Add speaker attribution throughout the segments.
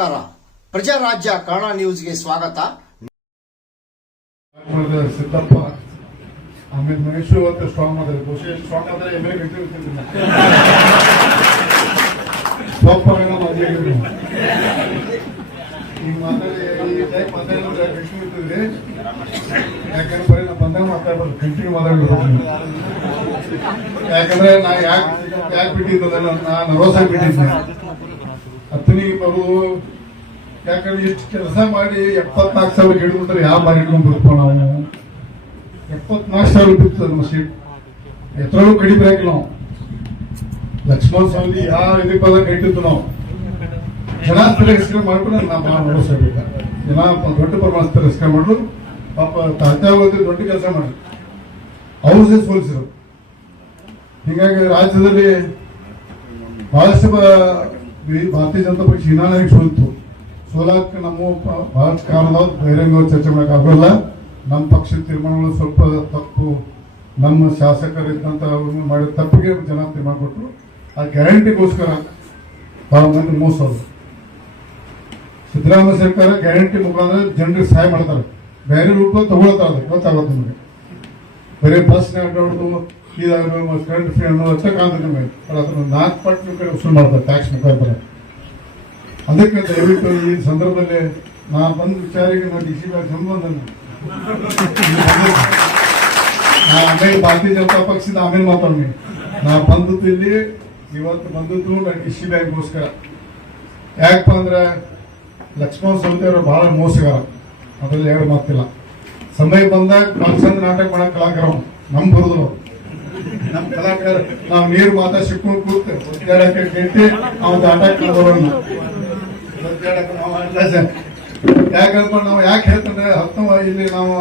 Speaker 1: ನಮಸ್ಕಾರ. ಪ್ರಜಾರಾಜ್ಯ ಕನ್ನಡ ನ್ಯೂಸ್ಗೆ ಸ್ವಾಗತ.
Speaker 2: ಸಿದ್ದಪ್ಪ, ಆಮೇಲೆ ಮಹೇಶ್ ಅಂತ ಸ್ಟ್ರಾಂಗ್ ಸ್ಟ್ರಾಂಗ್ ಆದ್ರೆ ಮಾತಾಡಿ ಈ ಟೈಪ್ ಯಾಕಂದ್ರೆ ಬರೀ ಕಂಟಿನ್ಯೂ ಯಾಕಂದ್ರೆ ನಾ ಯಾಕೆ ಯಾಕೆ ಬಿಟ್ಟಿದ್ದಲ್ಲ ನಾ ನರ್ವಸ್ ಆಗಿ ಬಿಟ್ಟಿದ್ದೆ ಮಗು, ಯಾಕಂದ್ರೆ ಇಷ್ಟು ಕೆಲಸ ಮಾಡಿ ಎಪ್ಪತ್ನಾಲ್ಕು ಸಾವಿರ ಹಿಡಿದ್ಬಿಟ್ರೆ ಯಾವ ಬಾರಿ ಹಿಡ್ಕೊಂಡ್ ನಾವು? ಎಪ್ಪತ್ನಾಲ್ಕು ಸಾವಿರ ಬಿತ್ತು ನಮ್ಮ ಸೀಟ್ ಎತ್ತರಲ್ಲೂ ಕಡಿಮೆ ಹಾಕಿಲ್ಲ ನಾವು. ಲಕ್ಷ್ಮಣ ಸ್ವಾಮಿ ಯಾವ ಇದಕ್ಕೆ ಪದ ಕಟ್ಟಿದ್ದು ನಾವು. ಜನ ತಿರಸ್ಕಾರ ಮಾಡ್ಬಿಟ್ಟು ನಾವು ಭಾಳ ನೋಡಿಸ್ಬೇಕು ಜನ ದೊಡ್ಡ ಪ್ರಮಾಣ ತಿರಸ್ಕಾರ ಮಾಡಿದ್ರು. ಪಾಪ ತಾತ್ಯ ದೊಡ್ಡ ಕೆಲಸ ಮಾಡಿ ಅವ್ರು ಸಹ ಸೋಲಿಸಿರು ಹೀಗಾಗಿ ರಾಜ್ಯದಲ್ಲಿ ಬಹಳಷ್ಟು ಭಾರತೀಯ ಜನತಾ ಪಕ್ಷ ಹೀನಾಗಿ ಸೋಲ್ತು ಸೋಲಕ್ಕೆ ನಮ್ಮ ಭಾರತ ಕಾರಣದ ಕಾರಣ ಬಹಿರಂಗ ಚರ್ಚೆ ಮಾಡಕ್ ಆಗೋಲ್ಲ. ನಮ್ಮ ಪಕ್ಷದ ತೀರ್ಮಾನಗಳು ಸ್ವಲ್ಪ ತಪ್ಪು. ನಮ್ಮ ಶಾಸಕರು ಇದ್ದಂತ ಅವ್ರು ಮಾಡಿದ ತಪ್ಪಿಗೆ ಜನ ತೀರ್ಮಾನ ಕೊಟ್ಟರು. ಆ ಗ್ಯಾರಂಟಿಗೋಸ್ಕರ ಭಾಳ ಮಂದಿ ಮೋಸ ಹೋದ್ರು. ಸಿದ್ದರಾಮಯ್ಯ ಸರ್ಕಾರ ಗ್ಯಾರಂಟಿ ಮುಖಾಂತರ ಜನರಿಗೆ ಸಹಾಯ ಮಾಡ್ತಾರೆ. ಬೇರೆ ರೂಪ ತಗೊಳ್ತಾರೆ. ಗೊತ್ತಾಗುತ್ತೆ ನಿಮಗೆ. ಬರೀ ಬಸ್ ಅಡ್ಡಾಡೋದು ಇದಾಗೋದು ಕರೆಂಟ್ ಫ್ರೀ ಅನ್ನೋದು ಅಷ್ಟೇ ಕಾಣ್ತದೆ ನಿಮಗೆ ಅದನ್ನ ನಾಲ್ಕು ಪಟ್ಟು ಕಡೆ ವಸೂಲು ಮಾಡ್ತಾರೆ ಟ್ಯಾಕ್ಸ್ ಮುಖಾಂತರ. ಅದಕ್ಕೆ ದಯವಿಟ್ಟು ಈ ಸಂದರ್ಭದಲ್ಲಿ ನಾ ಬಂದ ವಿಚಾರಿಗೆ ನಾನು ಡಿ ಸಿ ಬ್ಯಾಂಕ್ ಸಂಬಂಧ ಆಮೇಲೆ ಭಾರತೀಯ ಜನತಾ ಪಕ್ಷದ ಆಮೇಲೆ ಮಾತಾಡಿ ನಾ ಬಂದದ್ದು ಇಲ್ಲಿ, ಇವತ್ತು ಬಂದದ್ದು ನಾನು ಡಿ ಸಿ ಬ್ಯಾಂಕ್ಗೋಸ್ಕರ. ಯಾಕಪ್ಪ ಅಂದ್ರೆ ಲಕ್ಷ್ಮಣ ಸವದಿ ಅವರು ಬಹಳ ಮೋಸಗಾರ. ಅದ್ರಲ್ಲಿ ಎರಡು ಮಾತಿಲ್ಲ. ಸಮಯ ಬಂದಾಗ ಚಂದ ನಾಟಕ ಮಾಡಕ್ ಕಲಾಕಾರ. ನಮ್ ಬರುದು ನಮ್ ಕಲಾಕಾರ, ನಾವು ನೀರು ಮಾತಾ ಸಿಕ್ಕೊಂಡು ಕೂತು ಒದ್ದಾಡಕ್ಕೆ ಗಂಟೆ ಬರೋಣ ನಾವು ಅಲ್ಲ ಸರ್. ಯಾಕಂದ್ರೆ ನಾವು ಯಾಕೆ ಹೇಳ್ತಂದ್ರೆ ಹತ್ತೊಂಬ, ಇಲ್ಲಿ ನಾವು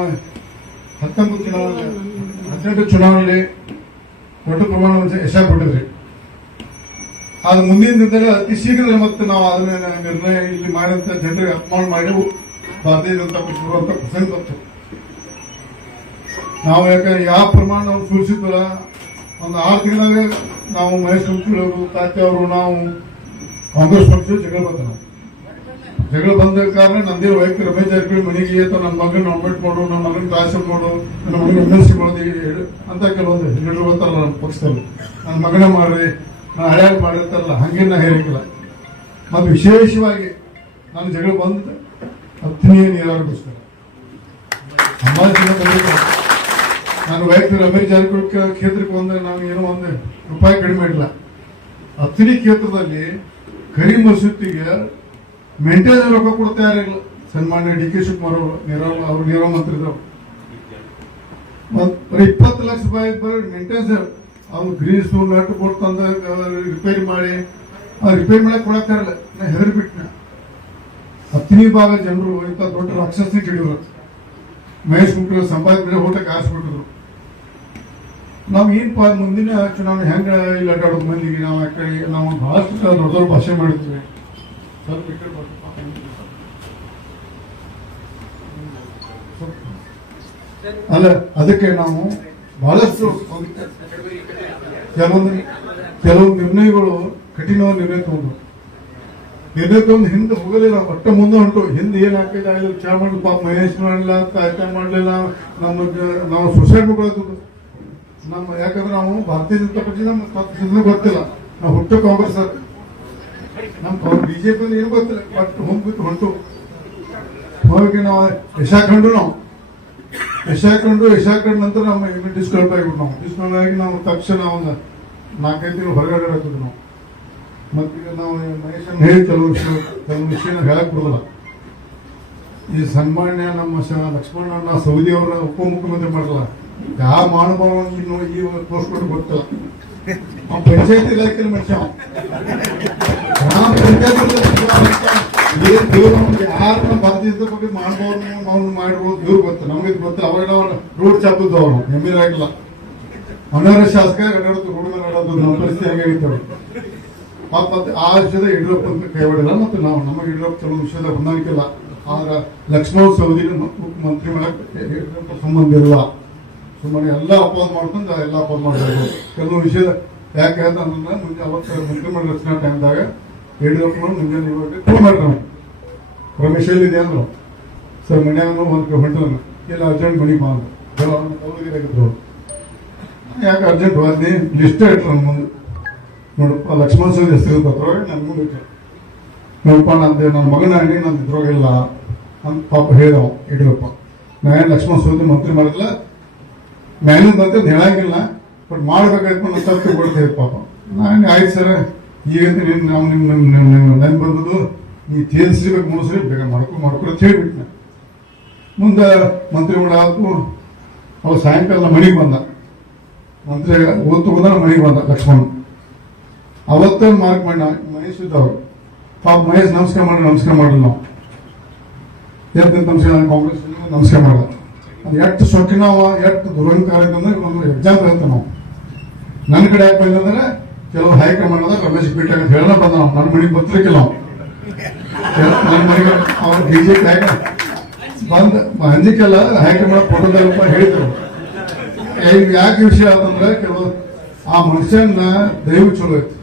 Speaker 2: ಹತ್ತೊಂಬತ್ತು ಚುನಾವಣೆ, ಹದಿನೆಂಟು ಚುನಾವಣೆಯಲ್ಲಿ ದೊಡ್ಡ ಪ್ರಮಾಣ ಯಶ ಕೊಟ್ಟಿದ್ರಿ. ಅದು ಮುಂದಿನ ದಿನದಲ್ಲಿ ಅತಿ ಶೀಘ್ರ ಮತ್ತೆ ನಾವು ಅದನ್ನ ನಿರ್ಣಯ ಇಲ್ಲಿ ಮಾಡಿದಂತ ಜನರಿಗೆ ಅಪಮಾನ ಮಾಡಿ ಭಾರತೀಯ ಜನತಾ ಪಕ್ಷ ಬರುವಂತ ಪ್ರಸಂಗ ನಾವು ಯಾಕಂದ್ರೆ ಯಾವ ಪ್ರಮಾಣ ನಾವು ಒಂದು ಆರು ತಿಂಗಳೇ ನಾವು ಮಹೇಶ್ ಅವರು ತಾತ್ಯ ಅವರು, ನಾವು ಕಾಂಗ್ರೆಸ್ ಪಕ್ಷ ಜಗಳ ಬಂದ ನಾವು ಜಗಳ ಬಂದ ಕಾರಣ ನಂದೇ ವೈಯಕ್ತಿಕ ರಮೇಶ್ ಜಾರಕಿಹೊಳಿ ಮನೆಗೆ ನನ್ನ ಮಗನ ನಾಮಿನೇಟ್ ಮಾಡು ನನ್ನ ಮಗನ ಟ್ರಾನ್ಸ್ಫರ್ ಮಾಡು ನನ್ನ ಮಗನ ಎಂ ಎಲ್ ಸಿ ಮಾಡೋದು ಅಂತ ಕೆಲವೊಂದು ಹಿರಿಯರು ಗೊತ್ತಲ್ಲ ನಮ್ಮ ಪಕ್ಷದಲ್ಲಿ. ನನ್ನ ಮಗನ ಮಾಡ್ರಿ ನಾನು ಹಳೆಯಾಗ ಮಾಡಿರ್ತಾರಲ್ಲ ಹಂಗೆ ನಾ ಮತ್ತು ವಿಶೇಷವಾಗಿ ನನ್ನ ಜಗಳ ಬಂದ ಹತ್ತನೇ ನೀರಾಗಿಸ್ತಾರೆ ಸಮಾಜ ನಾನು ವೈಯಕ್ತಿಕ ರಮೇಶ್ ಜಾರಕಿಹೊಳಿ ಕ್ಷೇತ್ರಕ್ಕೆ ಬಂದಾಗ ನಾವು ಏನೋ ಒಂದು ರೂಪಾಯಿ ಕಡಿಮೆ ಇಲ್ಲ ಹತ್ತನೇ ಕ್ಷೇತ್ರದಲ್ಲಿ ಕರಿ ಮಸೂತಿಗೆ ಮೇಂಟೈನ್ ರೊಕ್ಕ ಕೊಡ್ತಾ ಯಾರಿಲ್ಲ ಸನ್ಮಾನ್ಯ ಡಿ ಕೆ ಶಿವಕುಮಾರ್ ಅವರು ನೀರಾವ ಅವರು ನೀರಾವ ಮಂತ್ರಿ ಇದ್ರು ಇಪ್ಪತ್ತು ಲಕ್ಷ ರೂಪಾಯಿ ಬರೀ ಮೇಂಟೆನೆನ್ಸ್ ಅವ್ನು ಗ್ರೀಸು ನಟ್ ಕೊಟ್ಟು ತಂದ ರಿಪೇರಿ ಮಾಡಿ ಆ ರಿಪೇರಿ ಮಾಡಕ್ ಕೊಡಕ್ತಾ ಇರಲ್ಲ ನಾ ಹೆದರಿ ಹತ್ತನೇ ಭಾಗ ಜನರು ಇಂಥ ದೊಡ್ಡ ರಾಕ್ಷಸನಿಗೆ ಹಿಡಿದ್ರು ಮಹೇಶ್ ಕುಂಟ್ರ ಸಂಪಾದನೆ ಊಟಕ್ಕೆ ಆರಿಸ್ಬಿಟ್ಟಿದ್ರು. ನಾವು ಏನ್ ಪಾ ಮುಂದಿನ ಚುನಾವಣೆ ಹೆಂಗೆ ಇಲ್ಲಿ ಅಡ್ಡಾಡೋದು ಮಂದಿಗೆ? ನಾವು ಯಾಕಡೆ ನಾವು ಭಾಳಷ್ಟು ದೊಡ್ಡ ದೊಡ್ಡ ಭಾಷೆ ಮಾಡಿದ್ವಿ ಸ್ವಲ್ಪ. ಅಲ್ಲ, ಅದಕ್ಕೆ ನಾವು ಬಹಳಷ್ಟು ಕೆಲವೊಂದು ಕೆಲವು ನಿರ್ಣಯಗಳು ಕಠಿಣವಾದ ನಿರ್ಣಯ ತಗೊಂಡು ನಿರ್ಣಯ ತಗೊಂಡು ಹಿಂದೆ ಹೋಗಲಿಲ್ಲ. ಒಟ್ಟ ಮುಂದೆ ಹೊಂಟು. ಹಿಂದೆ ಏನ್ ಹಾಕಿದ ಮಾಡಿ ಪಾಪ ಮಹೇಶ್ ಮಾಡಲಿಲ್ಲ ಕಾಯ್ತಾ ಮಾಡಲಿಲ್ಲ. ನಮ್ಮ ನಾವು ಸೊಸೈಟಿ ಮಕ್ಕಳು ನಮ್ಮ ಯಾಕಂದ್ರೆ ನಾವು ಭಾರತೀಯ ಜನತಾ ಪಕ್ಷ ನಮ್ಮ ಗೊತ್ತಿಲ್ಲ. ನಾವು ಹುಟ್ಟು ಕಾಂಗ್ರೆಸ್ ನಮ್ ಬಿಜೆಪಿ ಏನು ಗೊತ್ತಿಲ್ಲ. ಬಟ್ ಹೋಗ್ಬಿಟ್ಟು ಹೊಂಟು. ಹೋಗಿ ನಾವು ಯಶಾಖಂಡು ನಾವು. ಯಶಾಖಂಡು ಕಂಡು ಯಶ ಕಂಡು ನಂತರ ನಮ್ಮ ಡಿಸ್ಕೌಂಟ್ ಆಗಿಬಿಟ್ಟು ನಾವು. ಡಿಸ್ಕೌಂಟ್ ಆಗಿ ನಾವು ತಕ್ಷಣ ಒಂದು ನಾಲ್ಕೈದು ತಿಂಗಳು ಹೊರಗಡೆ ಹಾಕಿದ್ವಿ ನಾವು. ಮತ್ತೀಗ ನಾವು ಮಹೇಶನ್ ಹೇಳಿ ಕೆಲವು ವಿಷಯ ಕೆಲವು ವಿಷಯನ ಹೇಳಕ್ ಈ ಸನ್ಮಾನ್ಯ ನಮ್ಮ ಲಕ್ಷ್ಮಣ ಸೌದಿ ಅವರ ಉಪಮುಖ್ಯಮಂತ್ರಿ ಮಾಡಲ್ಲ ಯಾವ ಮಾನವ ಇನ್ನು ಈ ಕೊಟ್ಟು ಗೊತ್ತಿಲ್ಲ ಅವ್ನು ಪಂಚಾಯತ್ ಇಲಾಖೆ ಮನುಷ್ಯ. ಗ್ರಾಮ ಪಂಚಾಯತ್ ನಮ್ಗೆ ಯಾರನ್ನ ಬರ್ದಿದ್ದ ಬಗ್ಗೆ ಮಾಡ್ಬೋದು ಅವ್ನು ಮಾಡ್ಬೋದು ದೇವ್ರು ಗೊತ್ತು. ನಮ್ಗೆ ಗೊತ್ತಿಲ್ಲ ಅವಾಗ ನಾವು ರೋಡ್ ಚಾಪದ್ದು ಅವನು ಆಗಿಲ್ಲ. ಅನರ್ಹ ಶಾಸಕ ಅಡ್ಡಾಡೋದು ರೋಡ್ ಮೇಲೆ ಆಡೋದು ನಮ್ಮ ಪರಿಸ್ಥಿತಿ ಹೆಂಗಾಗಿತ್ತು ಅವ್ರು. ಆ ವಿಷಯದ ಯಡಿಯೂರಪ್ಪ ಅಂತ ಕೈ ಹೊಡಿಲ್ಲ ಮತ್ತು ನಾವು ನಮ್ಮ ಯಡಿಯೂರಪ್ಪ ಕೆಲವು ವಿಷಯದ ಹೊಂದಾಣಿಕೆ ಇಲ್ಲ. ಆದ್ರೆ ಲಕ್ಷ್ಮಣ ಸೌದಿ ಮಾಡಕ್ ಯಡಿಯೂರಪ್ಪ ಸಂಬಂಧ ಇಲ್ಲ. ಸುಮ್ಮನೆ ಎಲ್ಲ ಅಪೋಸ್ ಮಾಡ್ಕೊಂಡು ಎಲ್ಲ ಅಪೋಸ್ ಮಾಡ್ಬೇಕು ಕೆಲವು ವಿಷಯ ಯಾಕೆ ಅಂತಂದ್ರೆ ಮುಂಜಾನೆ ಅವತ್ತು ಮುಖ್ಯಮಂತ್ರಿ ರಚನಾ ಟೈಮ್ದಾಗ ಯಡಿಯೂರಪ್ಪನವ್ರು ಮುಂಜಾನೆ ಇವಾಗ ಫೋನ್ ಮಾಡ್ರಿ ರಮೇಶ್ ಎಲ್ಲಿದೆ ಅಂದ್ರು. ಸರ್ ಮನ್ಯಾಗ ಒಂದು ಹೊಂಟನ ಇಲ್ಲ ಅರ್ಜೆಂಟ್ ಮನೆ ಬಂದು ಅವ್ರಿಗಿದ್ರು ಯಾಕೆ ಅರ್ಜೆಂಟ್ ಹೋದ್ನಿ ಲಿಸ್ಟ್ ಇಟ್ರು ನಮ್ಮ ಮುಂದೆ. ನೋಡಪ್ಪ, ಲಕ್ಷ್ಮಣ ಸರ್ ಹೆಸರು ಅದ್ರೊಳಗೆ ನನ್ನ ಮುಂದೆ ಇಟ್ರು. ನೋಡಪ್ಪ ನಂದು ನನ್ನ ಮಗನ ಹಣ್ಣಿ ನಂದು ಇದ್ರೊಳಗಿಲ್ಲ ಅಂತ ಪಾಪ ಹೇಳವ ಯಡಿಯೂರಪ್ಪ. ನಾ ಏನು ಲಕ್ಷ್ಮಣ ಸೋದಿ ಮಂತ್ರಿ ಮಾಡಿಲ್ಲ ಮ್ಯಾಲಿಂದ ಅಂತ ಹೇಳಂಗಿಲ್ಲ ಬಟ್ ಮಾಡ್ಬೇಕಾಯ್ತು ತಪ್ಪು ಕೊಡ್ತೇವೆ ಪಾಪ. ನಾನು, ಆಯ್ತು ಸರ್. ಈಗ ನಿನ್ನ ನಾವು ನಿಮ್ಮ ನಿಮ್ಮ ನಿಮ್ಮ ನನ್ನ ಬಂದದ್ದು ನೀ ತೇಲ್ಸ್ಬೇಕು ಮುಗಿಸ್ರಿ ಬೇಗ ಮಾಡ್ಕೊ ಮಾಡ್ಕೊಳ ಅಂತ ಹೇಳ್ಬಿಟ್ಟು ಮುಂದೆ ಮಂತ್ರಿಗಳಾದ್ರು ಅವ ಸಾಯಂಕಾಲ ಮನೆಗೆ ಬಂದ. ಮಂತ್ರಿ ಓದ್ತು ಬಂದ ಮನೆಗೆ ಬಂದ ಲಕ್ಷ್ಮಣ್. ಅವತ್ತ ಮಾರ್ಕ್ ಮಾಡಿ ಮಹೇಶ್ ಇದ್ದವ್ರು ಪಾಪ ಮಹೇಶ್ ನಮಸ್ಕಾರ ಮಾಡಿ ನಮಸ್ಕಾರ ಮಾಡಲ್ಲ ನಾವು. ಎದ್ದು ನಮಸ್ಕಾರ ಕಾಂಗ್ರೆಸ್ ನಮಸ್ಕಾರ ಮಾಡಲ್ಲ ಎಷ್ಟು ಸೊಕ್ಕಿನ ಅವ ಎಷ್ಟು ದುರಂಕಾರ ಅಂದ್ರೆ ಒಂದು ಎಕ್ಸಾಂಪಲ್ ಅಂತ ನಾವು. ನನ್ನ ಕಡೆ ಯಾಕೆ ಬಂದ್ರೆ ಕೆಲವು ಹೈಕಮಾಂಡ್ ರಮೇಶ್ ಭೇಟಿ ಅಂತ ಹೇಳ ಬಂದ ನಾವು. ನನ್ನ ಮನೆಗೆ ಬರ್ತಿರ್ಕಿಲ್ಲ ನಾವು ನನ್ನ ಮನೆಗೆ ಅವ್ರು ಬಿಜೆಪಿ ಹ್ಯಾಕ ಬಂದ ಹಂಜಿಕೆಲ್ಲ ಹೈಕಮಾಂಡ್ ಫೋಟೋದಲ್ಲಪ್ಪ ಹೇಳಿದ್ರು. ಯಾಕೆ ವಿಷಯ ಅಂತಂದ್ರೆ, ಕೆಲವು ಆ ಮನುಷ್ಯನ ದೈವ ಚಲೋ ಐತಿ.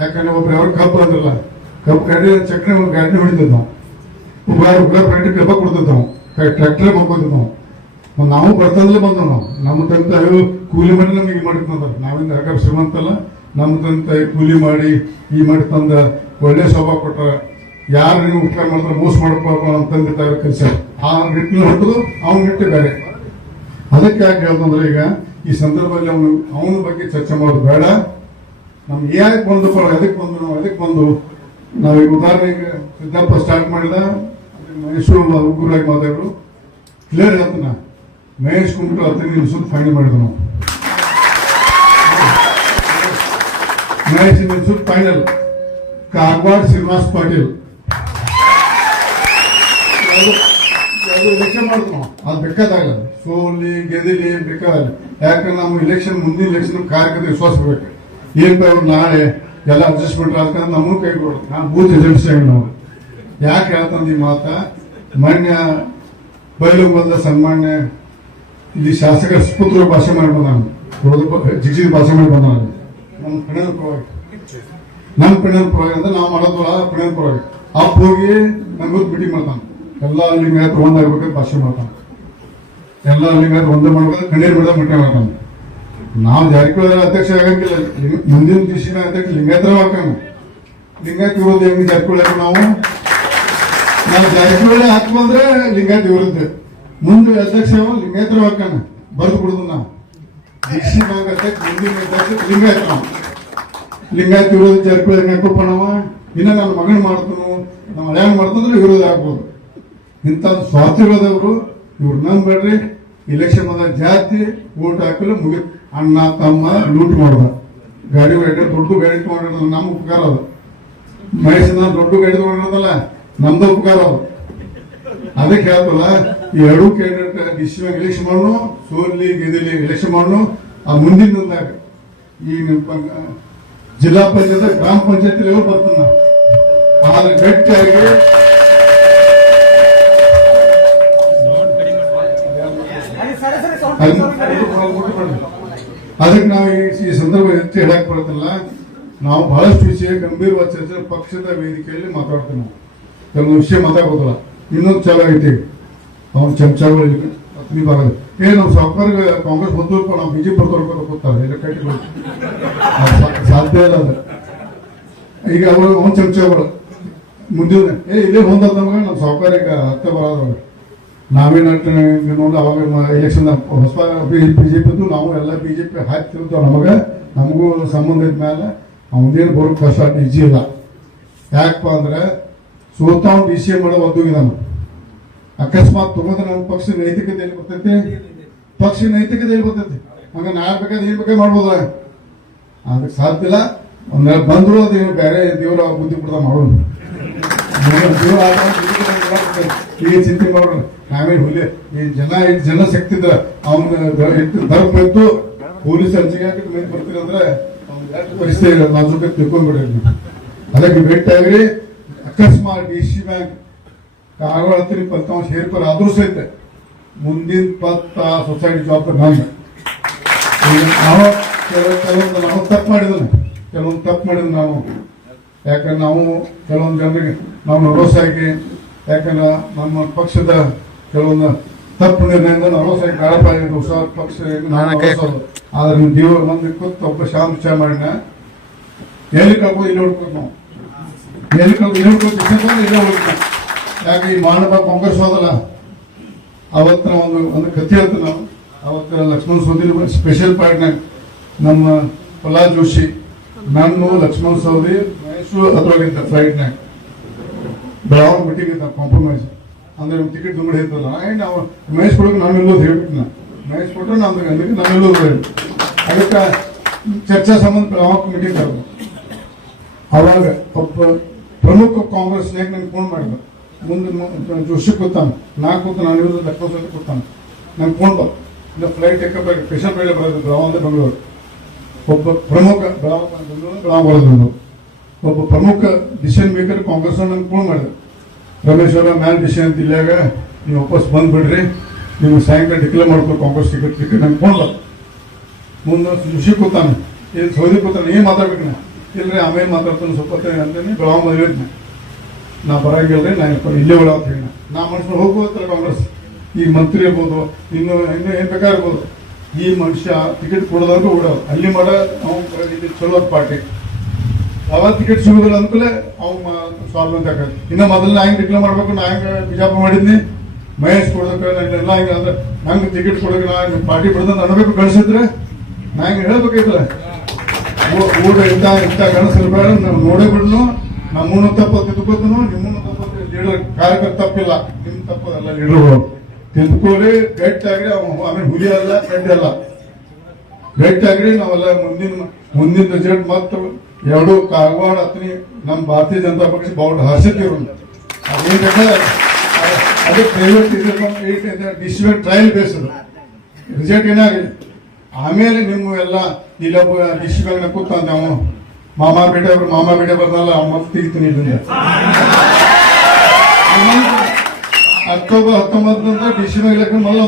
Speaker 2: ಯಾಕಂದ್ರೆ ಒಬ್ರು ಯಾರು ಕಬ್ಬು ಅಂದ್ರಲ್ಲ, ಕಬ್ಬು ಗಾಡಿ, ಚಕ್ರ ಗಾಡಿ ಹೊಡಿತಿದ್ ನಾವು. ಉಗಾರ ಉಗಾರ ಫ್ಯಾಕ್ಟ್ರಿ ಕಬ್ಬ ಕೊಡ್ತಿದ್ ನಾವು. ಟ್ರ್ಯಾಕ್ಟರ್ ಮಾಡ್ಕೊತಿದ್ ನಾವು. ನಾವು ಬರ್ತದಲ್ಲೇ ಬಂದವು ನಾವು. ನಮ್ಮ ತಂದೆ ತಾಯಿ ಕೂಲಿ ಮಾಡಿ ನಮಗೆ ಈ ಮಾಡಿ ತಂದ ನಾವಿಂದ ಯಾಕಂದ್ರೆ ಶ್ರೀಮಂತಲ್ಲ ನಮ್ಮ ತಾಯಿ ಕೂಲಿ ಮಾಡಿ, ಈ ಮಾಡಿ ತಂದ ಒಳ್ಳೆ ಸ್ವಭಾವ ಕೊಟ್ಟ ಯಾರು ನೀವು ಉಪಕಾರ ಮಾಡಿದ್ರೆ ಮೋಸ ಮಾಡಬೇಕು ನಮ್ಮ ತಂದೆ ತಾಯಿ ಕೆಲಸ ಆ ನಿಟ್ಟಿನ ಹೊಟ್ಟದು ಅವ್ನ ನಿಟ್ಟು ಬೇರೆ. ಅದಕ್ಕೆ ಯಾಕೆ ಹೇಳ್ತಂದ್ರೆ ಈಗ ಈ ಸಂದರ್ಭದಲ್ಲಿ ಅವನು, ಅವನ ಬಗ್ಗೆ ಚರ್ಚೆ ಮಾಡೋದು ಬೇಡ. ನಮ್ಗೆ ಏನಕ್ಕೆ ಬಂದು ಅದಕ್ಕೆ ಬಂದು ನಾವು ಅದಕ್ಕೆ ಬಂದು? ನಾವೀಗ ಉದಾಹರಣೆಗೆ ಸಿದ್ದಪ್ಪ ಸ್ಟಾರ್ಟ್ ಮಾಡಿದ ಮೈಸೂರು ಉಗುರಾಗಿ ಮಾತಾಡೋರು ಕ್ಲಿಯರ್ ಹೇಳ್ತಾನ ಮಹೇಶ್ ಕುಂಬಿಟ್ಟು ಹತ್ತನೇ ನಿಮಿಷ ಫೈನ್ ಮಾಡಿದ್ವು ನಾವು ಮಹೇಶ್ ನಿಮಿಷ ಫೈನಲ್ ಕಾಗವಾಡ್ ಶ್ರೀನಿವಾಸ್ ಪಾಟೀಲ್ ಎಲೆಕ್ಷನ್ ಮಾಡಿದ್ರು ನಾವು ಅದು ಬೇಕಾದಾಗಲ್ಲ ಸೋಲಿ ಗೆದಿಲಿ ಬೇಕಾಗಲ್ಲ ಯಾಕಂದ್ರೆ ನಾವು ಇಲೆಕ್ಷನ್ ಮುಂದಿನ ಇಲೆಕ್ಷನ್ ಕಾರ್ಯಕರ್ತ ವಿಶ್ವಾಸ ಬೇಕು ಏನ್ ಬೈ ಅವ್ರು ನಾಳೆ ಎಲ್ಲ ಅಡ್ಜಸ್ಟ್ಮೆಂಟ್ ಆದ್ಕೊಂಡು ನಮ್ಮನ್ನು ಕೈ ಕೊಡೋದು ನಾನು ಬೂತ್ ಏಜೆಂಟ್ಸ್ ನಾವು ಯಾಕೆ ಹೇಳ್ತಂದ ಈ ಮಾತ ಮಾನ್ಯ ಬಯಲು ಬಂದ ಸನ್ಮಾನ್ಯ ಇಲ್ಲಿ ಶಾಸಕರ ಸುಪುತ್ರ ಭಾಷೆ ಮಾಡಿ ಬಂದ ನಾನು ಜಿಗ್ಜಿದ ಭಾಷೆ ಮಾಡಿ ಬಂದ ನಾನು. ನಮ್ಮ ಕಡೆಯ ಪರವಾಗಿ ನಮ್ಮ ಕಡೆಯ ಪರವಾಗಿ ಅಂದ್ರೆ ನಾವು ಮಾಡೋದ್ರ ಕಣ್ಣದ ಪರವಾಗಿ ಅಪ್ಪ ಹೋಗಿ ನಮ್ಗೆ ಮೀಟಿಂಗ್ ಮಾಡ್ತಾನೆ. ಎಲ್ಲ ಲಿಂಗಾಯತ್ ಒಂದಾಗ್ಬೇಕಾದ್ರೆ ಭಾಷೆ ಮಾಡ್ತಾನೆ. ಎಲ್ಲ ಲಿಂಗಾಯತ್ ಒಂದೇ ಮಾಡ್ಬೇಕಾದ್ರೆ ಕಣ್ಣೀರ್ ಬಿಡೋ ಮೀಟಿಂಗ್ ಮಾಡ್ತಾನೆ. ನಾವು ಜಾರಕಿಹೊಳಿ ಅಧ್ಯಕ್ಷ ಆಗಂಗಿಲ್ಲ. ಮುಂದಿನ ದಿವಸಿನ ಅಧ್ಯಕ್ಷ ಲಿಂಗಾಯತರ ಹಾಕೋಣ ಲಿಂಗಾಯತ್ ವಿರೋಧ ಹೆಂಗ್ ಜಾರಕಿಹೊಳಿ ನಾವು? ನಾವು ಜಾರಕಿಹೊಳಿ ಹಾಕ್ಬಂದ್ರೆ ಲಿಂಗಾಯತ್ ವಿರುದ್ಧ ಮುಂದೆ ನಾವು. ದಿಶಿ ಭಾಗ ಅಧ್ಯಕ್ಷ, ಮುಂದಿನ ಅಧ್ಯಕ್ಷ ಲಿಂಗಾಯತ ಲಿಂಗಾಯತ್ ವಿರೋಧ ಜಾರಕಿಹೊಳಿ ಹಾಕೋಪ್ಪ ನಾವು ಇನ್ನ ನನ್ನ ಮಗನ ಮಾಡ್ತಾನು. ನಮ್ಮ ಹಳೆಯ ಮಾಡ್ತಂದ್ರೆ ವಿರೋಧ ಆಗ್ಬೋದು. ಇಂಥ ಸ್ವಾರ್ಥಿಗಳದವರು ಇವ್ರು ನಂಬೇಡ್ರಿ ಇಲೆಕ್ಷನ್ ಬಂದ ಜಾತಿ ಓಟ್ ಹಾಕಲು ಮುಗಿ ಅಣ್ಣ, ತಮ್ಮ ಲೂಟ್ ಮಾಡ್ದ ಗಾಡಿ ಗಾಡಿ ದೊಡ್ಡ ಗಾಡಿ ತಗೊಂಡಿರೋದು ನಮ್ಮ ಉಪಕಾರ ಅದು. ಮಹೇಶನ ದೊಡ್ಡ ಗಾಡಿ ತಗೊಂಡಿರೋದಲ್ಲ ನಮ್ದು ಉಪಕಾರ ಅದು. ಅದಕ್ಕೆ ಹೇಳ್ತಲ್ಲ, ಈ ಎರಡು ಕ್ಯಾಂಡಿಡೇಟ್ ಡಿಸಿಷನ್ ಎಲೆಕ್ಷನ್ ಮಾಡೋಣ ಸೋಲಿ ಗೆದಿಲಿ ಎಲೆಕ್ಷನ್ ಮಾಡೋಣ ಆ ಮುಂದಿನ ದಿನದಾಗ ಈ ಜಿಲ್ಲಾ ಪಂಚಾಯತ್, ಗ್ರಾಮ ಪಂಚಾಯತ್ ಲೆವೆಲ್ ಬರ್ತಾನ. ಆದ್ರೆ ಗಟ್ಟಿಯಾಗಿ ಅದಕ್ಕೆ ನಾವು ಈ- ಸಂದರ್ಭ ಹೆಚ್ಚು ಹೇಳಕ್ ಬರುತ್ತಲ್ಲ, ನಾವು ಬಹಳಷ್ಟು ವಿಷಯ ಗಂಭೀರವಾದ ಚರ್ಚೆ, ಪಕ್ಷದ ವೇದಿಕೆಯಲ್ಲಿ ಮಾತಾಡ್ತೀವಿ ನಾವು. ಕೆಲವೊಂದು ವಿಷಯ ಮಾತಾಡೋದಿಲ್ಲ ಇನ್ನೊಂದು ಐತಿ. ಅವ್ನು ಚಮಚಗಳು ಇಲ್ಲಿ ಭಾಗ ಏ ನಾವು ಸಾವುಕಾರ ಕಾಂಗ್ರೆಸ್ ಬಂದಪ್ಪ ನಾವು ಬಿಜೆಪಿ ಬರ್ತಾರೆ ಕೂತಾರೆ ಇಲ್ಲ ಕಟ್ಟಿಗಳು ಸಾಧ್ಯ ಇಲ್ಲ ಅದು. ಈಗ ಅವರು, ಅವ್ನು ಚಮಚಗಳು ಮುಂದಿನ ಏ, ಇಲ್ಲೇ ನಮಗೆ ನಮ್ಮ ಸಾವುಕಾರ ಈಗ ಹತ್ತೆ ಬರೋದವ್ರು ನಾವೇನ್ ನೋಡಿ ಅವಾಗ ಎಲೆಕ್ಷನ್ ಹೊಸ ಬಿಜೆಪಿ ನಾವು ಎಲ್ಲ ಬಿಜೆಪಿ ಹಾಕ್ತಿರ್ತಾವ ನಮಗೆ. ನಮಗೂ ಸಂಬಂಧ ಇದ್ಮೇಲೆ ಅವನೇನು ಬರೋ ಕಷ್ಟ ಇಜಿ ಇಲ್ಲ. ಯಾಕಪ್ಪ ಅಂದ್ರೆ ಸೋತಾವ್ ವಿಷಯ ಮಾಡೋ ಒದ್ದೋಗಿದಾನ ಅಕಸ್ಮಾತ್ ತಗೊಂಡ್ರೆ ನಮ್ಮ ಪಕ್ಷ ನೈತಿಕತೆ ಏನು ಬರ್ತೈತೆ? ಪಕ್ಷ ನೈತಿಕತೆ ಏನು ಬರ್ತೈತೆ. ಹಂಗ ನಾ ಬೇಕಾದ್ರೆ ಏನ್ ಬೇಕಾದ್ರೆ ಮಾಡ್ಬೋದ? ಅದಕ್ಕೆ ಸಾಧ್ಯ ಇಲ್ಲ. ಬಂದ್ರು ಅದೇನು ಬೇರೆ ದೇವ್ರ ಬುದ್ಧಿ ಕೊಡ್ದ ಮಾಡೋಣ. ಈಗ ಚಿಂತೆ ಮಾಡೋಣ. ನಾವೇ ಹುಲಿ, ಈ ಜನ ಇಷ್ಟು ಜನ ಸಿಕ್ತಿದ್ರ ಅವನ ಧರ್ಮ ಇತ್ತು ಪೊಲೀಸ್ ಅಂಚಿಗೆ ಹಾಕಿ ಮೇಲೆ ಬರ್ತೀರಂದ್ರೆ ಅವ್ನ್ ಎಷ್ಟು ಪರಿಸ್ಥಿತಿ ನಾಜೂಕ ತಿಳ್ಕೊಂಡ್ಬಿಡ್ರಿ ಅದಕ್ಕೆ ಭೇಟಿ ಭೇಟಿಯಾಗ್ರಿ. ಅಕಸ್ಮಾತ್ ಡಿ ಸಿ ಬ್ಯಾಂಕ್ ಕಾರವಾರ ಹತ್ತಿರ ಫಲಿತಾಂಶ ಹೇರ್ಪರ್ ಆದ್ರೂ ಸಹಿತ ಮುಂದಿನ ಪತ್ತ ಸೊಸೈಟಿ ಜವಾಬ್ದಾರಿ ನಾವು ಕೆಲವು ಕೆಲವೊಂದು ನಾವು ತಪ್ಪು ಮಾಡಿದ್ವಿ ಕೆಲವೊಂದು ತಪ್ಪು ಮಾಡಿದ್ವಿ ನಾವು. ಯಾಕಂದ್ರೆ ನಾವು ಕೆಲವೊಂದು ಜನರಿಗೆ ನಾವು ನಡೋಸಾಗಿ ಯಾಕಂದ್ರೆ ನಮ್ಮ ಪಕ್ಷದ ಕೆಲವೊಂದು ತಪ್ಪು ನಿರ್ಣಯದಿಂದ ನಲವತ್ತು ಸಾವಿರ ಕಾಳಪ್ಪ ಹೊಸ ಪಕ್ಷ. ಆದ್ರೆ ನೀವು ಮಂದಿ ಕೂತು ಒಬ್ಬ ಶಾಂತ ವಿಚಾರ ಮಾಡಿನ ಎಲ್ಲಿ ಕಳ್ಕೊಂಡು ಇಲ್ಲಿ ನೋಡ್ಕೊಂಡು ನಾವು. ಹುಡ್ಕೋದು ಇಲ್ಲೇ ಹುಡುಕ್ತಾರೆ ಯಾಕೆ ಈ ಮಾನವ ಕಾಂಗ್ರೆಸ್ ಹೋದಲ್ಲ ಅವತ್ತ ಒಂದು ಒಂದು ಕಥೆ ಅಂತ ನಾವು ಅವತ್ತ ಲಕ್ಷ್ಮಣ ಸೌದಿ ಸ್ಪೆಷಲ್ ಪಾರ್ಟ್ನಾಗ ನಮ್ಮ ಪ್ರಹ್ಲಾದ್ ಜೋಶಿ, ನಾನು ಲಕ್ಷ್ಮಣ ಸೌದಿ ಮಹೇಶು ಅದ್ರೊಳಗಿದ್ದ ಫ್ಲೈಟ್ನಾಗ ಬೆಳಗಾವಿ ಮೀಟಿಂಗ್ ಇದ್ದ ಕಾಂಪ್ರಮೈಸ್ ಅಂದ್ರೆ ಟಿಕೆಟ್ ದುಂಬಡಿ ಇರ್ತಲ್ಲ ಆ್ಯಂಡ್ ಅವ ಮಹೇಶ್ ಕೊಡೋಕೆ ನಾನು ಇಲ್ಲೋದು ಹೇಳ್ಬಿಟ್ಟು ನಾ ಮಹೇಶ್ ಕೊಟ್ಟರೆ ನಾನು ಅದಕ್ಕೆ ನಾನು ಇಲ್ಲೋದು ಹೇಳಿ ಅದಕ್ಕೆ ಚರ್ಚಾ ಸಂಬಂಧ ಬೆಳಗಾವಿ ಮೀಟಿಂಗ್ ಅವಾಗ ಒಬ್ಬ ಪ್ರಮುಖ ಕಾಂಗ್ರೆಸ್ ನಾಯಕ ನಂಗೆ ಫೋನ್ ಮಾಡಿದ ಮುಂದೆ ಜೋಶಿ ಕೂತಾನೆ ನಾ ಕೂತ ನಾನು ಇರೋದು ಲಕ್ಷ್ಮಣ ಕೂತಾನೆ ನಂಗೆ ಫೋನ್ ಬಂತು ಇಲ್ಲ ಫ್ಲೈಟ್ ಟೇಕಪ್ ಆಗಿ ಸ್ಪೆಷಲ್ ಫ್ಲೈಟ್ ಬರೋದು ಬೆಳಗಾವಿ ಬೆಂಗಳೂರು. ಒಬ್ಬ ಪ್ರಮುಖ ಬೆಳಗಾವಿ ಬೆಂಗಳೂರು ಬೆಳಗಾವಿ ಒಬ್ಬ ಪ್ರಮುಖ ಡಿಸಿಷನ್ ಮೇಕರ್ ಕಾಂಗ್ರೆಸ್ ನಂಗೆ ಫೋನ್ ಮಾಡಿದೆ ರಮೇಶ್ ಅವರ ಮ್ಯಾಲ್ ಡಿಸಿಷನ್ ಅಂತ ಇಲ್ಲಾಗ, ನೀವು ವಾಪಸ್ ಬಂದ್ಬಿಡ್ರಿ. ನೀವು ಸಾಯಂಕಾಲ ಡಿಕ್ಲೇರ್ ಮಾಡ್ಕೊ ಕಾಂಗ್ರೆಸ್ ಟಿಕೆಟ್ ಟಿಕೆಟ್ ನಂಗೆ ಫೋನ್ ಬಂತು ಮುಂದೆ ಜೋಶಿ ಕೂತಾನೆ ಏನು ಸೌದಿ ಕೂತಾನೆ ಏನು ಮಾತಾಡ್ಬೇಕು ನಾ ಇಲ್ರಿ, ಆಮೇಲೆ ಮಾತಾಡ್ತಾನೆ, ಸ್ವಲ್ಪ ಅಂತೇಳಿ ಅಂತೀನಿ ಬೆಳಗಾವಿ ಮದುವೆ ನಾ ಬರಂಗಿಲ್ಲ ರೀ ನಾನು ಇಲ್ಲೇ ಒಳ ಅಂತ ಹೇಳಿ ನಾ ಮನುಷ್ಯರು ಹೋಗ್ಬೋದಲ್ಲ ಕಾಂಗ್ರೆಸ್? ಈ ಮಂತ್ರಿ ಇರ್ಬೋದು, ಇನ್ನು ಇನ್ನು ಏನು ಬೇಕಾಗಿರ್ಬೋದು ಈ ಮನುಷ್ಯ ಟಿಕೆಟ್ ಕೊಡೋದವ್ರು ಓಡೋದು ಅಲ್ಲಿ ಮಾಡ ಅವ್ನು ಇಲ್ಲಿ ಚಲೋ ಪಾರ್ಟಿ. ಅವ ಟಿಕೆಟ್ ಸಿಗುದಿಲ್ಲ ಅಂದ್ಕೂಲೆ ಅವ್ನ ಅಂತ ಹಾಕಿ ಇನ್ನು ಮೊದಲು ನಾ ಹೆಂಗೆ ಡಿಕ್ಲೇರ್ ಮಾಡ್ಬೇಕು, ನಾ ಹೆಂಗೆ ಬಿಜಾಪುರ ಮಾಡಿದ್ನಿ? ಮಹೇಶ್ ಕೊಡೋದಕ್ಕೆ ಎಲ್ಲ ಹಿಂಗೆ ಅಂದ್ರೆ ನಂಗೆ ಟಿಕೆಟ್ ಕೊಡೋಕೆ ನಾ ಪಾರ್ಟಿ ಬಿಡದ ನನಬೇಕು ಕಳ್ಸಿದ್ರೆ ನಾ ಹೆಂಗೆ ಹೇಳ್ಬೇಕೈತಲ್ಲ ಊ- ಇಂಥ ಇಂತ ಇಂತ ಬೇಡ ನಾವು ನೋಡೇ ಬಿಡ್ನು ನಮ್ಮನ್ನು ತಪ್ಪ ತಿದ್ಕೋತನು ನಿಮ್ಮನ್ನು ತಪ್ಪ ಲೀಡರ್ ಕಾರ್ಯಕರ್ತ ತಪ್ಪಿಲ್ಲ ನಿಮ್ ತಪ್ಪದಲ್ಲ ಲೀಡರ್ಗಳು ತಿದ್ಕೊಳ್ಳಿ ಗಟ್ಟಿಯಾಗ್ರಿ ಅವ ಆಮೇಲೆ ಹುಲಿ ಅಲ್ಲ ಗಡ್ಡಿ ಅಲ್ಲ ಗಟ್ಟಿಯಾಗ್ರಿ ನಾವೆಲ್ಲ ಮುಂದಿನ ಮುಂದಿನ ರಿಸಲ್ಟ್ ಮತ್ತು ಎರಡು ಕಾಗವಾಡ ಹತ್ನಿ ನಮ್ಮ ಭಾರತೀಯ ಜನತಾ ಪಕ್ಷ ಬೌಂಡ್ ಹಸಿತಿರು ಅದೇನ್ ಬೇಕಾದ್ರೆ ಅದು ಪ್ರೈವೇಟ್ ಡಿಸಿಷನ್ ಟ್ರಯಲ್ ಬೇಸ್ ಅದು ರಿಸಲ್ಟ್ ಆಮೇಲೆ ನಿಮ್ಮ ಎಲ್ಲ ಇಲ್ಲೊಬ್ಬ ಡಿಸ್ಟ್ರಿಕ್ಟ್ ಕೂತಂತ ಅವನು. ಮಾಮ ಬೇಟೆ ಅವ್ರು, ಮಾಮ ಬೇಟೆ ಬರ್ದಲ್ಲ ಮತ್ತೆ ಇದನ್ನ ಅಕ್ಟೋಬರ್ ಹತ್ತೊಂಬತ್ತರಿಂದ ಡಿಸ್ಟ್ರಿಕ್ಟ್ ಎಲೆಕ್ಷನ್ ಮಲ್ಲ